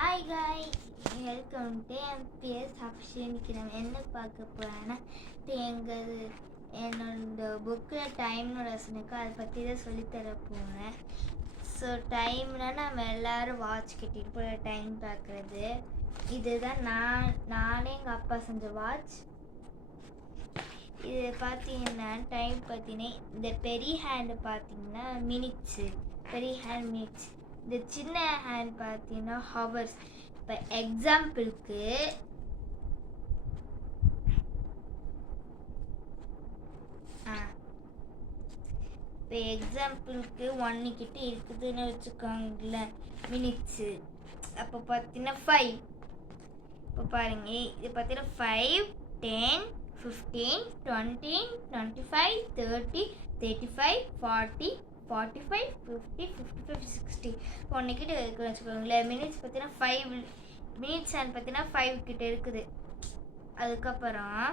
Hi காய், welcome to MBS option. இன்னைக்கு நம்ம என்ன பார்க்க போகிறோன்னா என்னோட புக்கில் டைம்னு ரசனுக்கு அதை பற்றி தான் சொல்லித்தர போகிறேன். ஸோ டைம்னால் நம்ம எல்லோரும் வாட்ச் கட்டிட்டு போகிற டைம் பார்க்குறது. இதுதான் நானே எங்கள் அப்பா செஞ்ச வாட்ச். இது பார்த்தீங்கன்னா டைம் பார்த்தீங்கன்னா இந்த பெரிய ஹேண்டு பார்த்தீங்கன்னா மினிட்ஸு, பெரிய ஹேண்ட் மினிட்ஸ். இந்த சின்ன ஹேண்ட் பார்த்தீங்கன்னா ஹவர்ஸ். இப்போ எக்ஸாம்பிளுக்கு ஒன்று கிட்ட இருக்குதுன்னு வச்சுக்கோங்களேன் மினிட்ஸு. அப்போ பார்த்தீங்கன்னா 5. இப்போ பாருங்க, இது பார்த்தீங்கன்னா 5, 10, 15, 20, 25, 30, 35, 40, 45, 50, 55, 60. ஒன்று கிட்ட இருக்குன்னு வச்சுக்கோங்களேன். மினிட்ஸ் பார்த்தீங்கன்னா 5 மினிட்ஸ் அண்ட் பார்த்தீங்கன்னா 5 கிட்ட இருக்குது. அதுக்கப்புறம்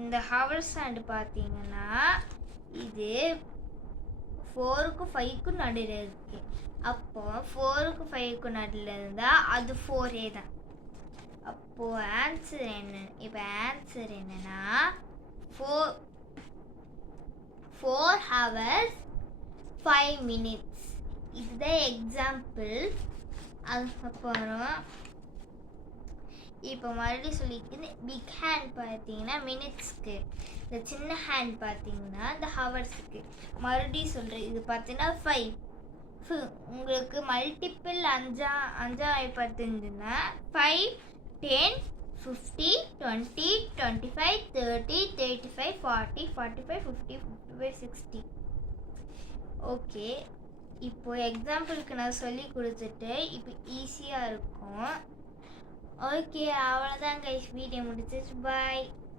இந்த ஹவர்ஸ் அண்ட் பார்த்தீங்கன்னா இது 4க்கும் 5க்கும் நடுவில் இருக்கு. அப்போ 4க்கும் 5க்கும் நடுவில் இருந்தால் அது 4A தான். அப்போது ஆன்சர் என்ன? இப்போ ஆன்சர் என்னன்னா 4 hours 5 minutes. இதுதான் எக்ஸாம்பிள். அதுக்கப்புறம் இப்போ மறுபடியும் சொல்லிட்டு பிக் ஹேண்ட் பார்த்தீங்கன்னா மினிட்ஸ்க்கு, இந்த சின்ன ஹேண்ட் பார்த்தீங்கன்னா இந்த ஹவர்ஸுக்கு. மறுபடியும் சொல்கிறேன், இது பார்த்தீங்கன்னா 5. உங்களுக்கு மல்டிப்பிள் அஞ்சா பார்த்தீங்கன்னா 5, 10, 50, 20, 25, 30, 35, 40, 45, 50, 55, 60. ஓகே, இப்போ எக்ஸாம்பிளுக்கு நான் சொல்லி கொடுத்துட்டு இப்போ ஈஸியாக இருக்கும். ஓகே, அவ்வளோதான் கைஸ், வீடியோ முடிச்சிச்சு. பாய்.